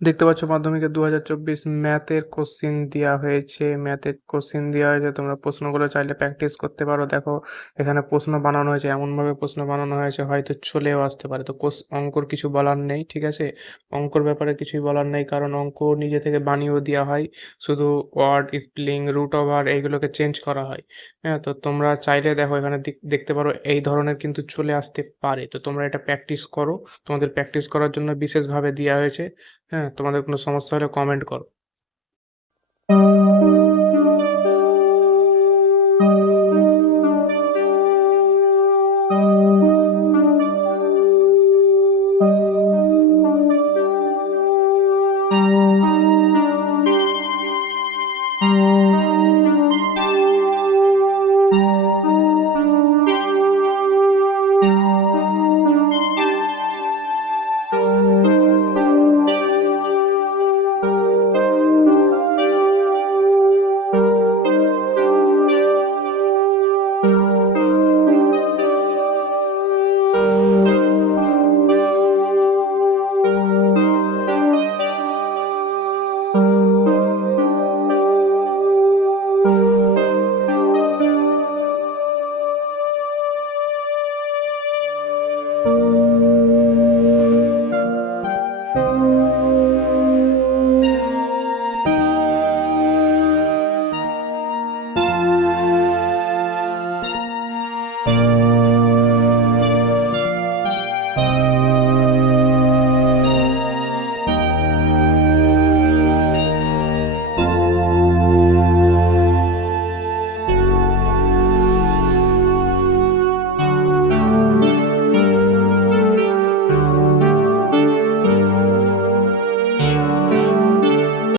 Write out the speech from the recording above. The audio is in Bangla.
দেখতে পাচ্ছ মাধ্যমিকে 2024 ম্যাথের কোশ্চিন দেওয়া হয়েছে। ম্যাথের কোশ্চিন দেওয়া হয়েছে, তোমরা প্রশ্নগুলো চাইলে প্র্যাকটিস করতে পারো। দেখো এখানে প্রশ্ন বানানো হয়েছে, এমনভাবে প্রশ্ন বানানো হয়েছে হয়তো চলেও আসতে পারে। তো অঙ্কর কিছু বলার নেই, ঠিক আছে? অঙ্কর ব্যাপারে কিছুই বলার নেই, কারণ অঙ্ক নিজে থেকে বানিয়েও দেওয়া হয়। শুধু ওয়ার্ড, স্পেলিং, রুট ওভার এইগুলোকে চেঞ্জ করা হয়। হ্যাঁ, তো তোমরা চাইলে দেখো এখানে দেখতে পারো এই ধরনের কিন্তু চলে আসতে পারে। তো তোমরা এটা প্র্যাকটিস করো, তোমাদের প্র্যাকটিস করার জন্য বিশেষভাবে দেওয়া হয়েছে। হ্যাঁ, তোমাদের কোনো সমস্যা হলে কমেন্ট করো।